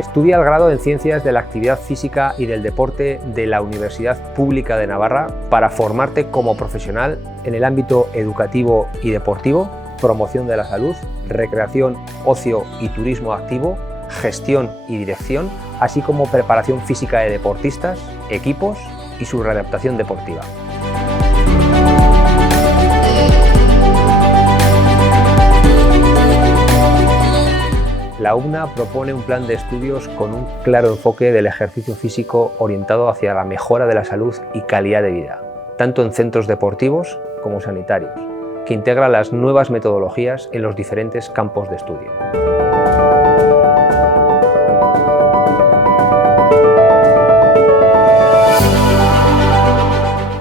Estudia el grado en Ciencias de la Actividad Física y del Deporte de la Universidad Pública de Navarra para formarte como profesional en el ámbito educativo y deportivo, promoción de la salud, recreación, ocio y turismo activo, gestión y dirección, así como preparación física de deportistas, equipos y su readaptación deportiva. La UBNA propone un plan de estudios con un claro enfoque del ejercicio físico orientado hacia la mejora de la salud y calidad de vida, tanto en centros deportivos como sanitarios, que integra las nuevas metodologías en los diferentes campos de estudio.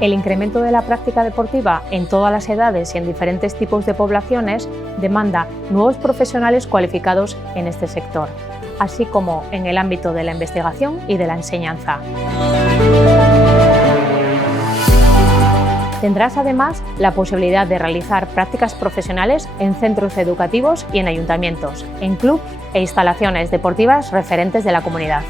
El incremento de la práctica deportiva en todas las edades y en diferentes tipos de poblaciones demanda nuevos profesionales cualificados en este sector, así como en el ámbito de la investigación y de la enseñanza. Tendrás además la posibilidad de realizar prácticas profesionales en centros educativos y en ayuntamientos, en clubs e instalaciones deportivas referentes de la comunidad.